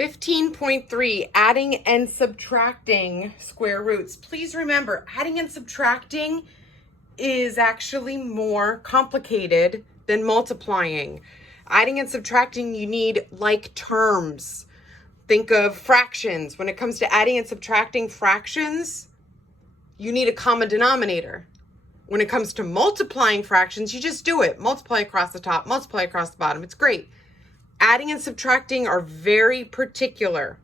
15.3, adding and subtracting square roots. Please remember, adding and subtracting is actually more complicated than multiplying. Adding and subtracting, you need like terms. Think of fractions. When it comes to adding and subtracting fractions, you need a common denominator. When it comes to multiplying fractions, you just do it. Multiply across the top, multiply across the bottom. It's great. Adding and subtracting are very particular.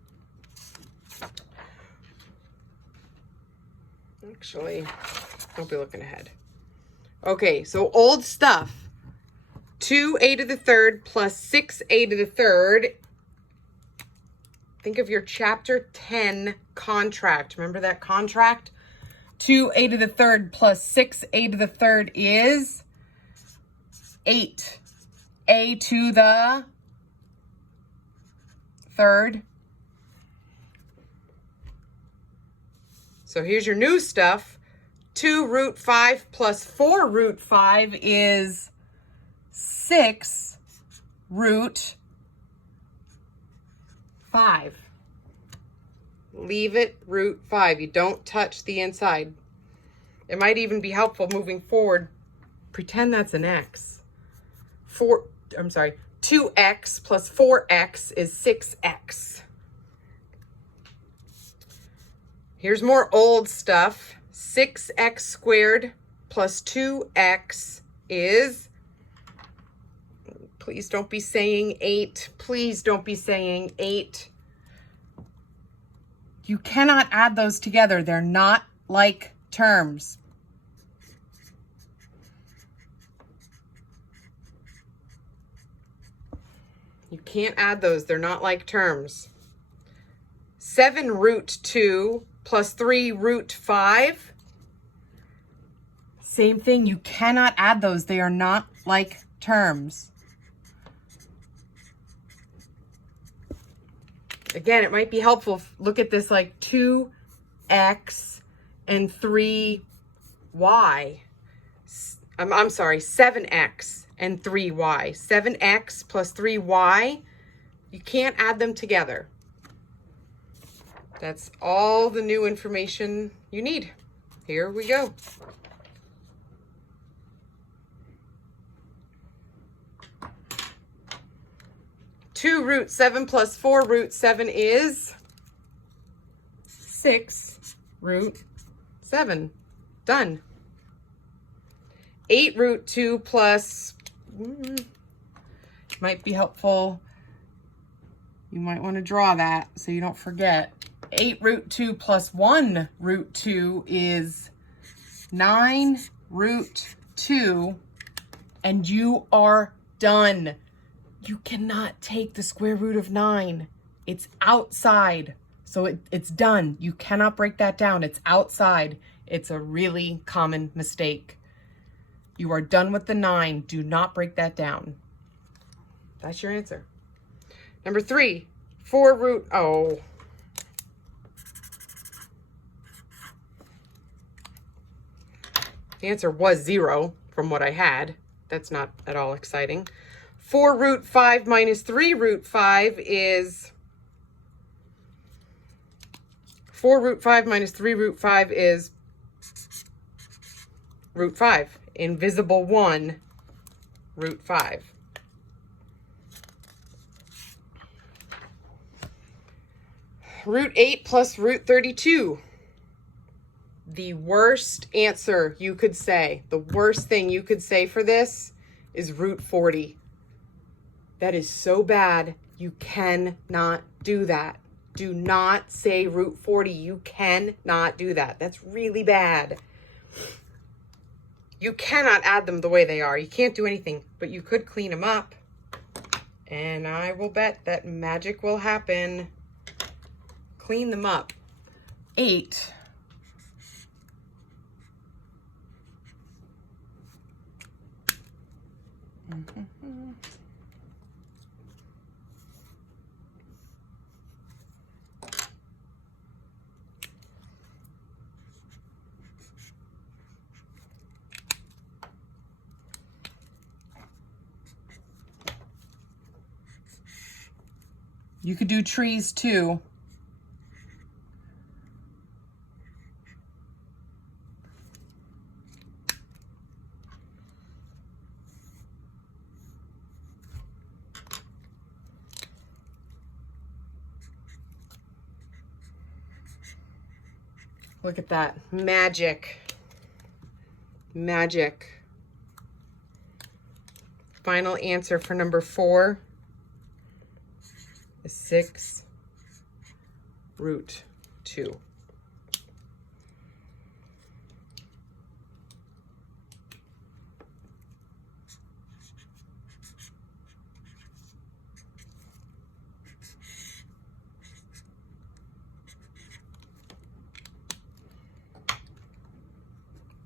Actually, don't be looking ahead. Okay, so old stuff. 2a to the third plus 6a to the third. Think of your chapter 10 contract. Remember that contract? 2a to the third plus 6a to the third is 8. A to the third. So here's your new stuff. 2 root 5 plus 4 root 5 is 6 root 5. Leave it root 5. You don't touch the inside. It might even be helpful moving forward. Pretend that's an x. 2x plus 4x is 6x. Here's more old stuff. 6x squared plus 2x is, please don't be saying 8. Please don't be saying 8. You cannot add those together. They're not like terms. You can't add those. They're not like terms. 7 root 2 plus 3 root 5. Same thing. You cannot add those. They are not like terms. Again, it might be helpful. Look at this like 2x and 3y. I'm sorry, 7x and 3y. 7x plus 3y. You can't add them together. That's all the new information you need. Here we go. Two root 7 plus 4 root 7 is 6 root 7. Done. 8 root 2 plus, might be helpful. You might want to draw that so you don't forget. 8 root 2 plus 1 root 2 is 9 root 2, and you are done. You cannot take the square root of 9. It's outside. So it's done. You cannot break that down. It's outside. It's a really common mistake. You are done with the 9. Do not break that down. That's your answer. Number 3, 4 root, oh. The answer was 0 from what I had. That's not at all exciting. 4 root 5 minus 3 root 5 is 4 root 5 minus 3 root 5 is root 5. Invisible 1, root 5. Root 8 plus root 32. The worst answer you could say, the worst thing you could say for this is root 40. That is so bad. You cannot do that. Do not say root 40. You cannot do that. That's really bad. You cannot add them the way they are. You can't do anything, but you could clean them up. And I will bet that magic will happen. Clean them up. 8. You could do trees too. Look at that. Magic. Magic. Final answer for number 4 is 6 root 2.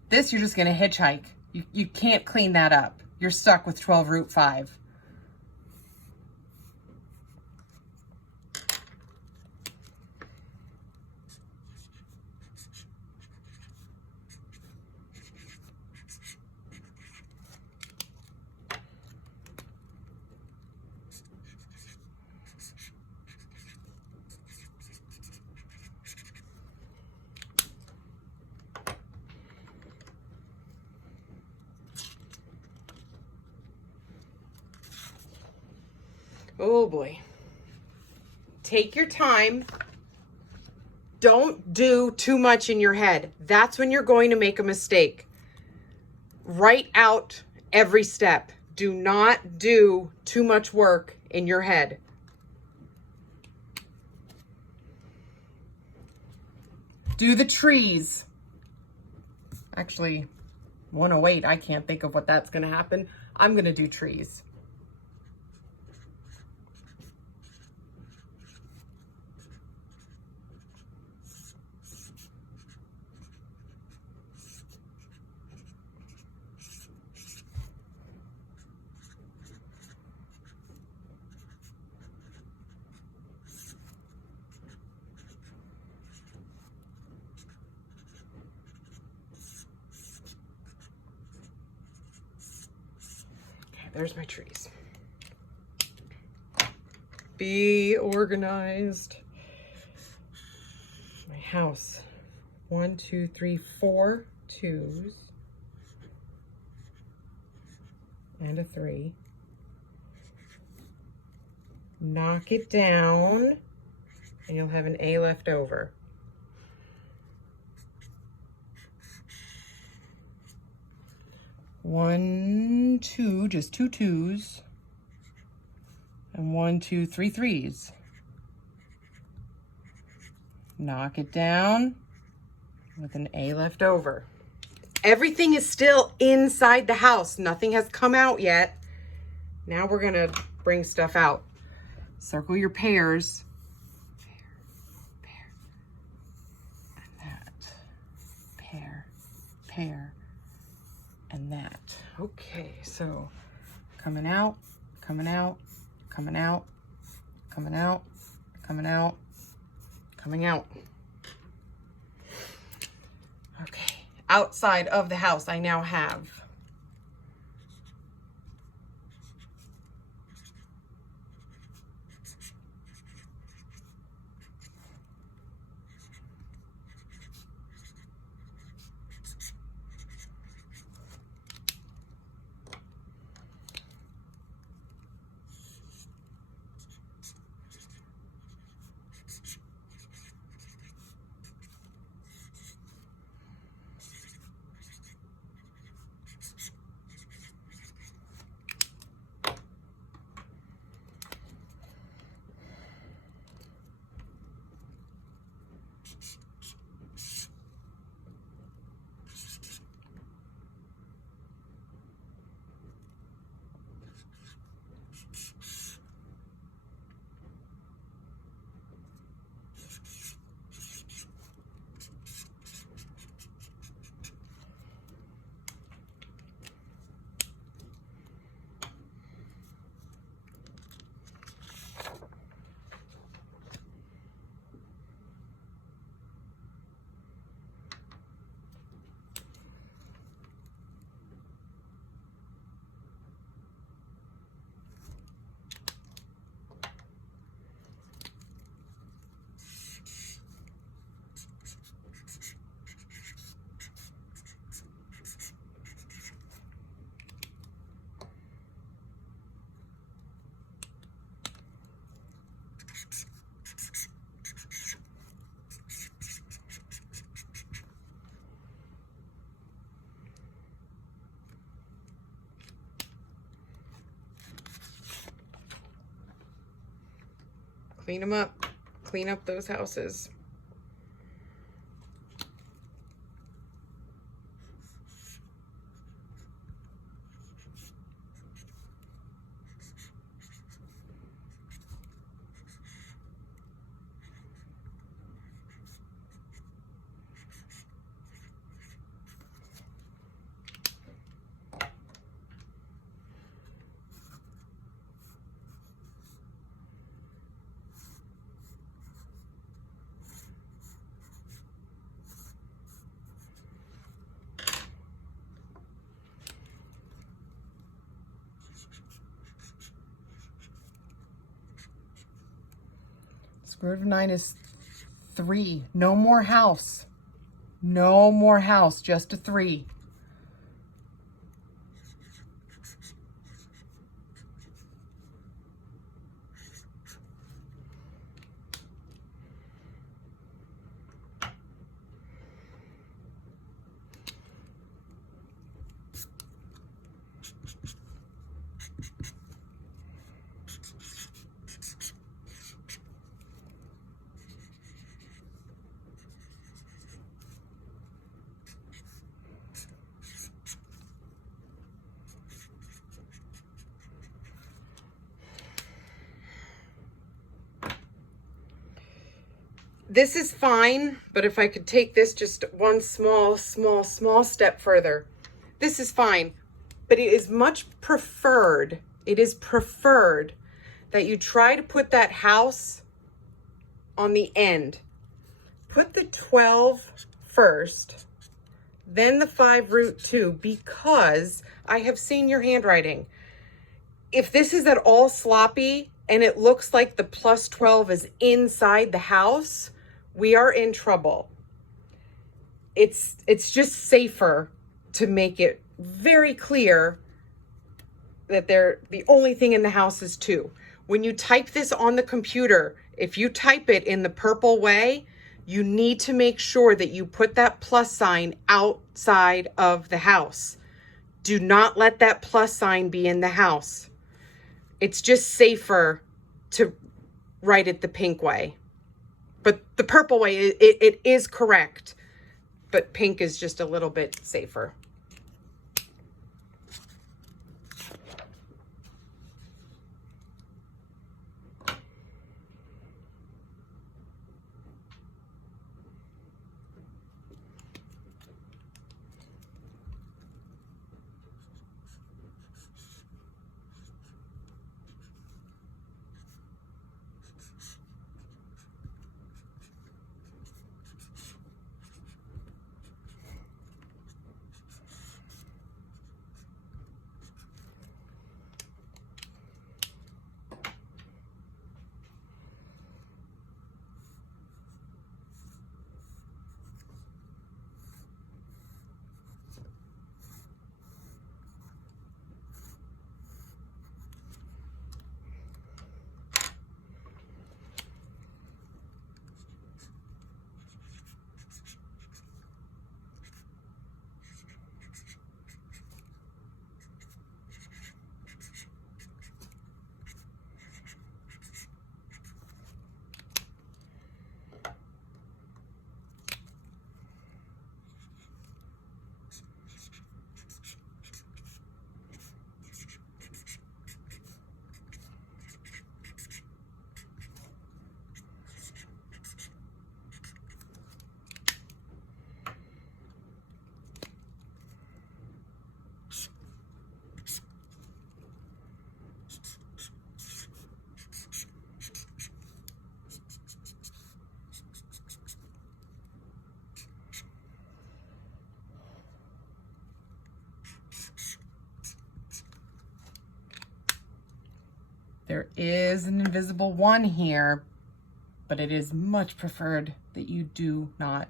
This you're just going to hitchhike. You can't clean that up. You're stuck with 12 root 5. Oh boy. Take your time. Don't do too much in your head. That's when you're going to make a mistake. Write out every step. Do not do too much work in your head. Do the trees. Actually, 108, I can't think of what that's going to happen. I'm going to do trees. There's my trees. Be organized. My house. 1, 2, 3, 4 2s. And a 3. Knock it down, and you'll have an A left over. One, two, just 2 2s. And 1, 2, 3 3s. Knock it down with an A left over. Everything is still inside the house. Nothing has come out yet. Now we're gonna bring stuff out. Circle your pairs. Pair, and that. Pair, pair, and that. Okay, so coming out, coming out, coming out, coming out, coming out, coming out. Okay, outside of the house, I now have Clean them up. Clean up those houses. Square root of 9 is 3. No more house. No more house, just a 3. This is fine, but if I could take this just one small step further, this is fine, but it is much preferred. It is preferred that you try to put that house on the end. Put the 12 first, then the 5 root 2, because I have seen your handwriting. If this is at all sloppy and it looks like the plus 12 is inside the house, we are in trouble. It's just safer to make it very clear that the only thing in the house is 2. When you type this on the computer, if you type it in the purple way, you need to make sure that you put that plus sign outside of the house. Do not let that plus sign be in the house. It's just safer to write it the pink way. But the purple way, it is correct, but pink is just a little bit safer. There is an invisible 1 here, but it is much preferred that you do not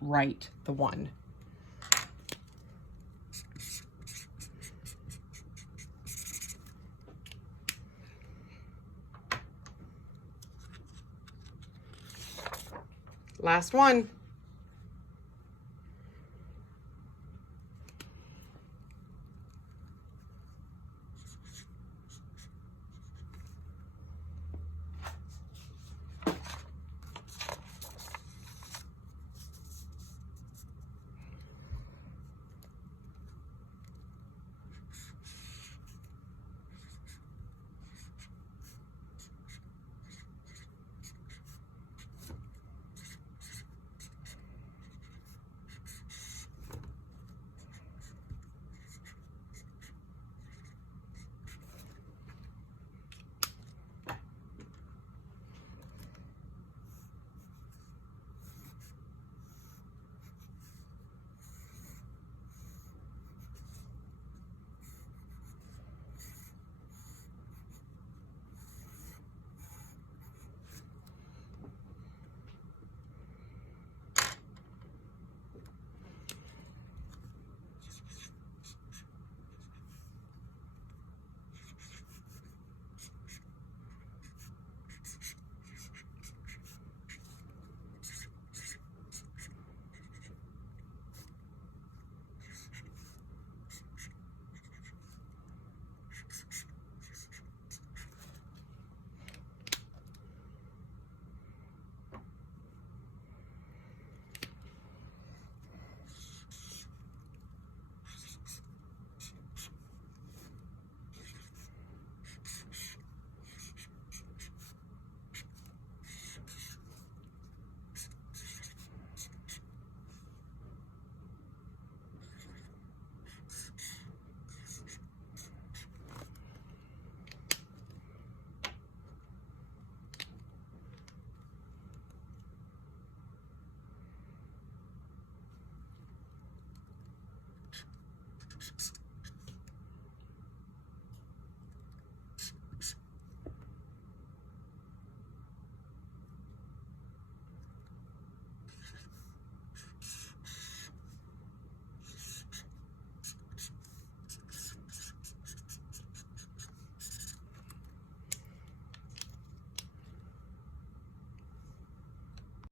write the 1. Last one.